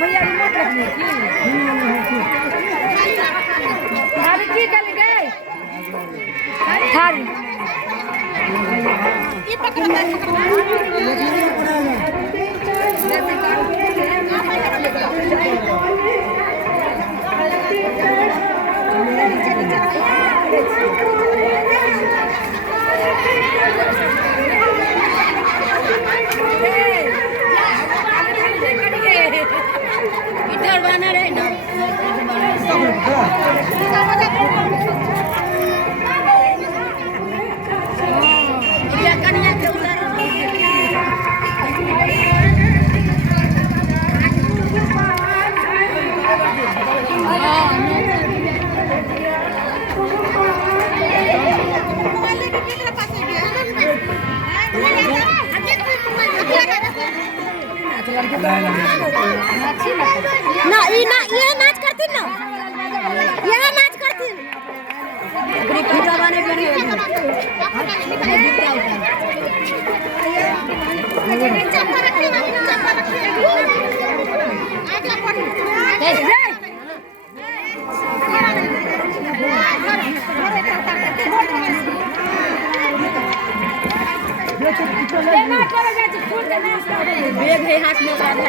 भैया रिमोट रखने की की कर गए थारी ना ये नाच करती ना यह नाच करती बेग है हाथ में भरा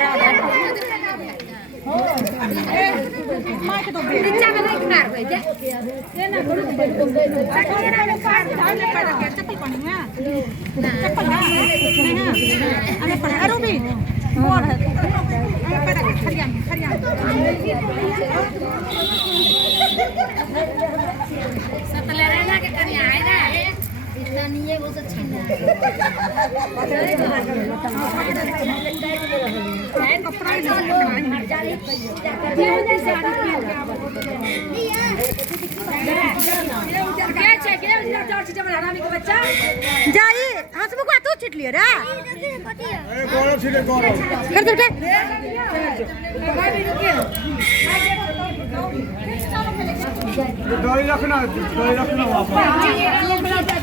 जाइए हंसमुख को तू छिट लिया रे गौरव छिटे गौरव कर दे दही रखना वहाँ पर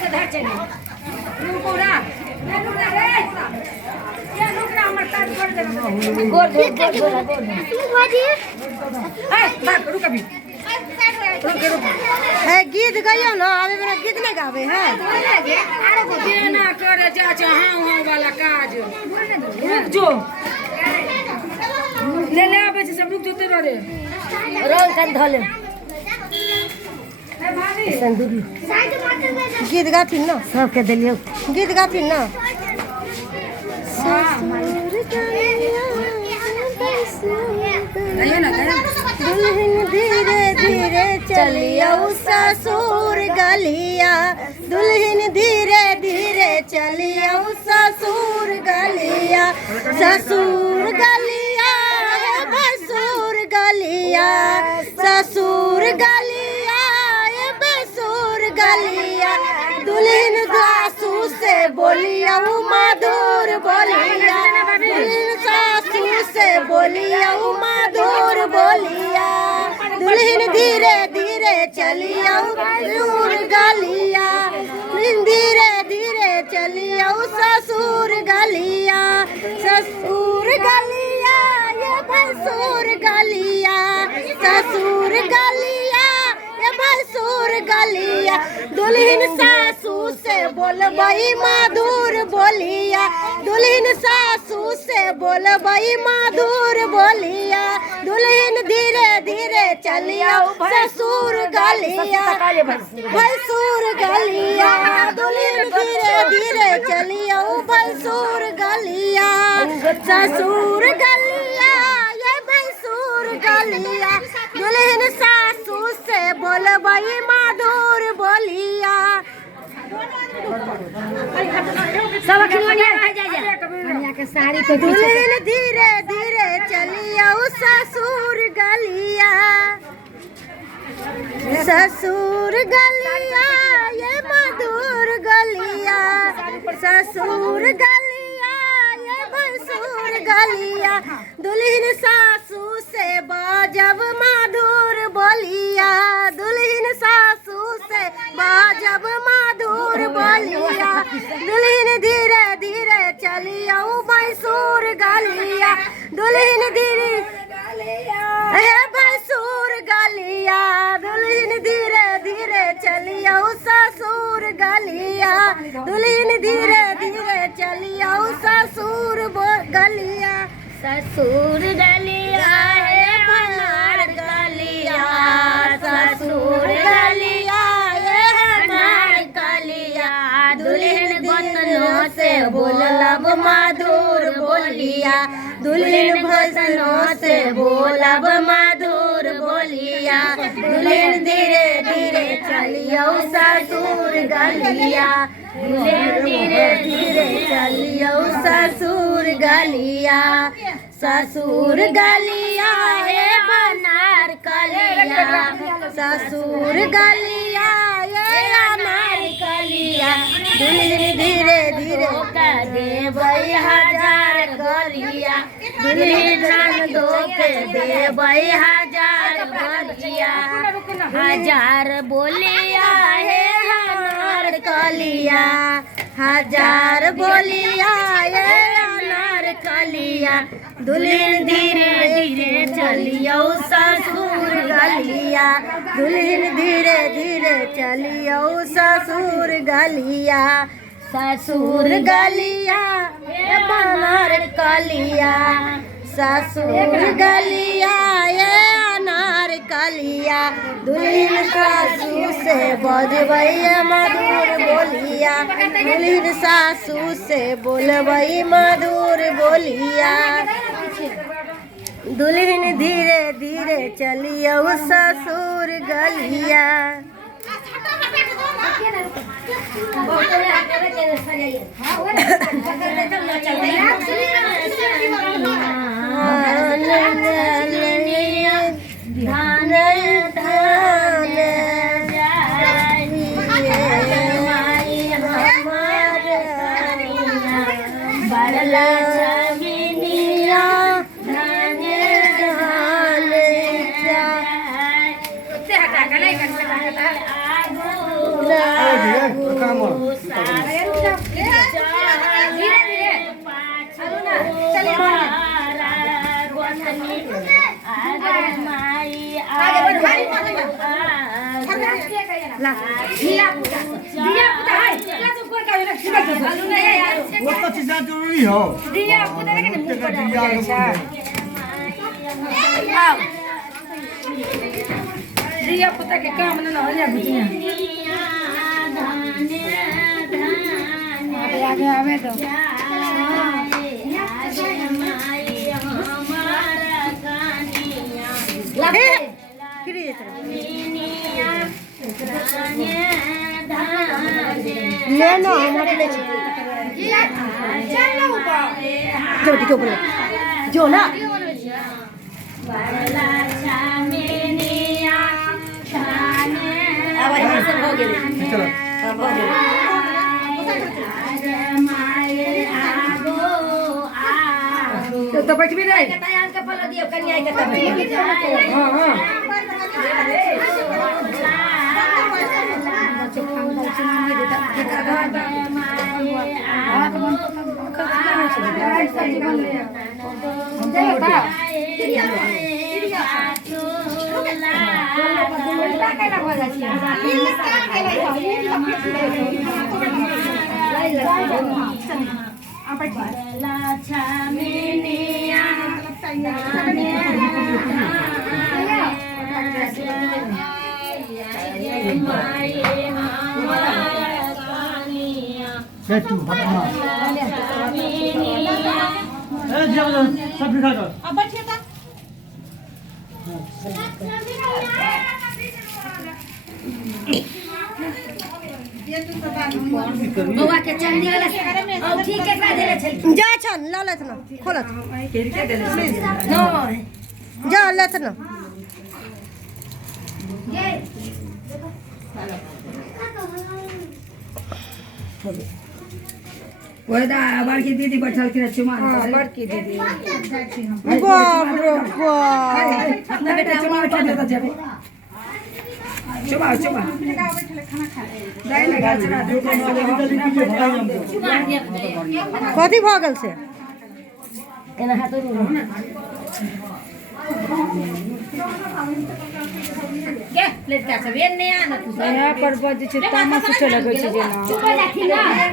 से धर चले गीत गयो ना अभी मेरा गीत नहीं गावे है देना करे चाचा हाँ वाला काज रुक जो ले आबे छै सब रुक जो तेरे रे रोल कर धोले गीत गाथिन ना सबके दिलियो गीत गाथिन ना दुल्हन धीरे धीरे चलिया ससुर गलिया दुल्हन धीरे धीरे चलिया ससुर गलिया ससुर गलिया भसुर गलिया ससुर गलिया भसुर गलिया दुल्हन सासू से बोलिया मधुर बोलिया दुल्हन सासू से बोलिया मधुर बोलिया दुल्हन धीरे धीरे चलिया ससुर गलिया धीरे धीरे चलिया ससुर गलिया ससुर गलिया ये भसुर गलिया ससुर गलिया ये भसुर गलिया दुल्हन सासू से बोलबई मधुर बोलिया दुल्हन सासू से बोलबई मधुर बोलिया दुल्हन धीरे धीरे चलिया ससुर गलिया भसुर गलिया दुल्हन धीरे धीरे चलिया भसुर गलिया ससुर गलिया ये भसुर गलिया दुल्हन सासू से बोलबई मधुर बोलिया सब कन्या के साड़ी पे दुल्हन धीरे धीरे चलिया ससुर गलिया ससुर गलिया ये मधुर गलिया ससुर गलिया ये भसुर गलिया दुल्हन सासू से बाजब मधुर बोलिया धीरे धीरे चलियो ससुर गलिया ससुर गलिया है बनार गलिया ससुर गलिया ये हमार गलिया दुल्हन बतनों से बोलब मधुर बोलिया दुल्हन भसनों से बोलब मधुर बोलिया दुल्हन धीरे धीरे चलियो ससुर गलिया दुल्हन धीरे धीरे चलियो ससुर गलिया ससुर गलिया है बनार कलिया ससुर गलिया ये अनार कलिया दुल्हन धीरे धीरे देबै हजार गलिया दुल्हन दो के देबै हजार गलिया हजार बोलिया है अनार कलिया हजार बोलिया ये अनार कलिया दुल्हन धीरे धीरे चलियो ससुर गलिया दुल्हन धीरे धीरे चलियो ससुर गलिया ससुर गलिया ये बनार कलिया ससुर गलिया ये अनार कलिया दुल्हन सासू से बजबै मधुर बोलिया दुल्हन सासू से बोलबै मधुर बोलिया दुल्हन धीरे धीरे चलियो ससुर गलिया धान धान बड़ला जमीनिया धान धान वो तो चीज़ जरूरी हो दिया पुता के काम न हो जा बुझिया आगे आवे तो ले नो हमारे ले जो जो बोलो जो ना आवाज से हो गई चलो हो गई तो बैठ भी नहीं कटायान के फल दियो कन्या के तब हां हां बैठू हाँ सब दिखा दो अब बैठिए ता बउआ के चंदी वाला औ ठीक के का देले छल जा छन ललत न खोलत केरी के देले नो जा लत न ओदा बड़की दीदी बैठल के चुमा बड़की दीदी बाप रे बाप अपना बेटा चुमा बैठा देता जाबे चुमा चुमा दाई ना गाछरा कथी भगल से केना हाथ के प्लेट का सब एने आना तू यहाँ पर बजे छै तामस उठे लगै छै जेना